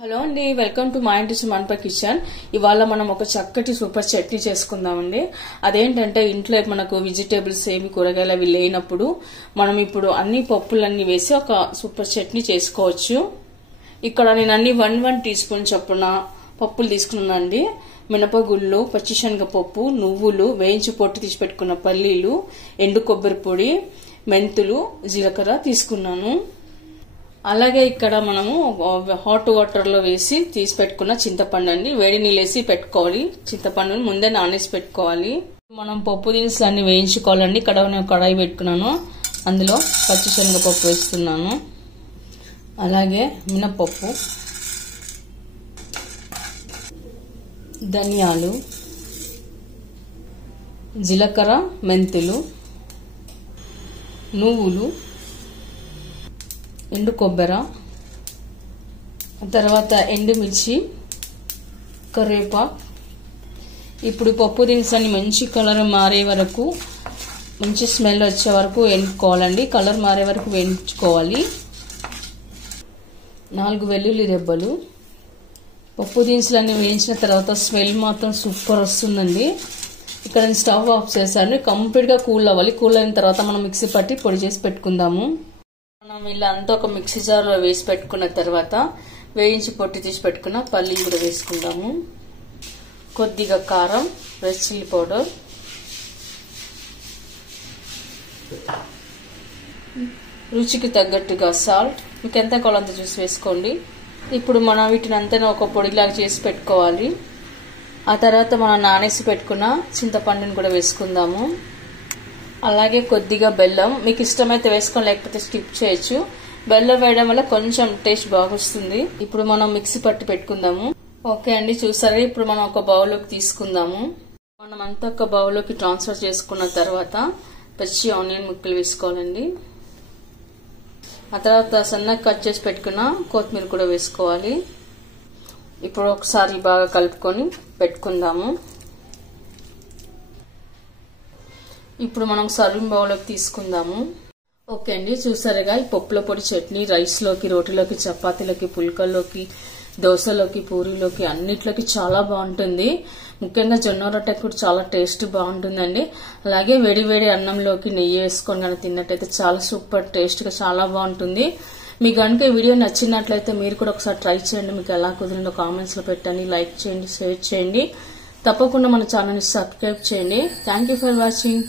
Hello అండి, welcome to మా ఇంటి మన్ప కిచెన్. ఇవాళ మనం ఒక చక్కటి సూపర్ చట్నీ చేసుకుందామండి. అదేంటంటే ఇంట్లో మనకు వెజిటేబుల్స్ ఏమి కూరగాయలు అవి లేనప్పుడు మనం ఇప్పుడు అన్ని పప్పులన్నీ వేసి ఒక సూపర్ చట్నీ చేసుకోవచ్చు. ఇక్కడ నేను అన్ని 1 టీ స్పూన్ చొప్పున పప్పులు తీసుకున్నానండి. మినపగుళ్ళు, పచ్చిశనగపప్పు, నువ్వులు, వేయించి పొట్టు తీసి పెట్టుకున్న పల్లీలు, ఎండు కొబ్బరి పొడి, మెంతులు, జీలకర్ర తీసుకున్నాను. అలాగే ఇక్కడ మనము హాట్ వాటర్ లో వేసి తీసి పెట్టుకున్న చింతపండు అండి. వేడి నీళ్ళు వేసి పెట్టుకోవాలి. చింతపండుని ముందే నానేసి పెట్టుకోవాలి. మనం పప్పు దినుసులు అన్ని వేయించుకోవాలండి. ఇక్కడ నేను కడాయి పెట్టుకున్నాను. అందులో పచ్చిశనగపప్పు వేస్తున్నాను. అలాగే మినపప్పు, ధనియాలు, జీలకర్ర, మెంతులు, నువ్వులు, ఎండు కొబ్బరి, తర్వాత ఎండుమిర్చి, కరివేపాకు. ఇప్పుడు పప్పు దినుసుని మంచి కలర్ మారే వరకు, మంచి స్మెల్ వచ్చే వరకు వేయించుకోవాలండి. కలర్ మారే వరకు వేయించుకోవాలి. 4 వెల్లుల్లి రెబ్బలు. పప్పు దినుసులన్నీ వేయించిన తర్వాత స్మెల్ మాత్రం సూపర్ వస్తుందండి. ఇక్కడ నేను స్టవ్ ఆఫ్ చేశాను. కంప్లీట్గా కూల్ అవ్వాలి. కూల్ అయిన తర్వాత మనం మిక్సీ పట్టి పొడి చేసి పెట్టుకుందాము. మనం ఇలా అంతా ఒక మిక్సీ జార్లో వేసి పెట్టుకున్న తర్వాత వేయించి పొట్టి తీసి పెట్టుకున్న పల్లీలు కూడా వేసుకుందాము. కొద్దిగా కారం, రెడ్ చిల్లీ పౌడర్, రుచికి తగ్గట్టుగా సాల్ట్, మీకు ఎంత కావాలంత చూసి వేసుకోండి. ఇప్పుడు మనం వీటిని అంతా ఒక పొడిలాగా చేసి పెట్టుకోవాలి. ఆ తర్వాత మనం నానేసి పెట్టుకున్న చింతపండుని కూడా వేసుకుందాము. అలాగే కొద్దిగా బెల్లం, మీకు ఇష్టమైతే వేసుకొని లేకపోతే స్కిప్ చేయొచ్చు. బెల్లం వేయడం వల్ల కొంచెం టేస్ట్ బాగొస్తుంది. ఇప్పుడు మనం మిక్సీ పట్టి పెట్టుకుందాము. ఓకే అండి, చూసారా? ఇప్పుడు మనం ఒక బౌల్లోకి తీసుకుందాము. మనం అంతా ఒక బౌల్లోకి ట్రాన్స్ఫర్ చేసుకున్న తర్వాత పచ్చి ఆనియన్ ముక్కలు వేసుకోవాలండి. ఆ తర్వాత సన్నగా కట్ చేసి పెట్టుకున్న కొత్తిమీర కూడా వేసుకోవాలి. ఇప్పుడు ఒకసారి బాగా కలుపుకొని పెట్టుకుందాము. ఇప్పుడు మనం సర్వింగ్ బౌల్లోకి తీసుకుందాము. ఓకే అండి, చూసారుగా ఈ పప్పుల పొడి చట్నీ రైస్లోకి, రోటీలోకి, చపాతీలోకి, పుల్కల్లోకి, దోశలోకి, పూరీలోకి అన్నిట్లోకి చాలా బాగుంటుంది. ముఖ్యంగా జొన్న రొట్టె కూడా చాలా టేస్ట్ బాగుంటుందండి. అలాగే వేడి వేడి అన్నంలోకి నెయ్యి వేసుకొని కానీ తిన్నట్టయితే చాలా సూపర్ టేస్ట్గా చాలా బాగుంటుంది. మీకు కనుక ఈ వీడియో నచ్చినట్లయితే మీరు కూడా ఒకసారి ట్రై చేయండి. మీకు ఎలా కుదిరిందో కామెంట్స్లో పెట్టండి, లైక్ చేయండి, షేర్ చేయండి. తప్పకుండా మన ఛానల్ని సబ్స్క్రైబ్ చేయండి. Thank you for watching.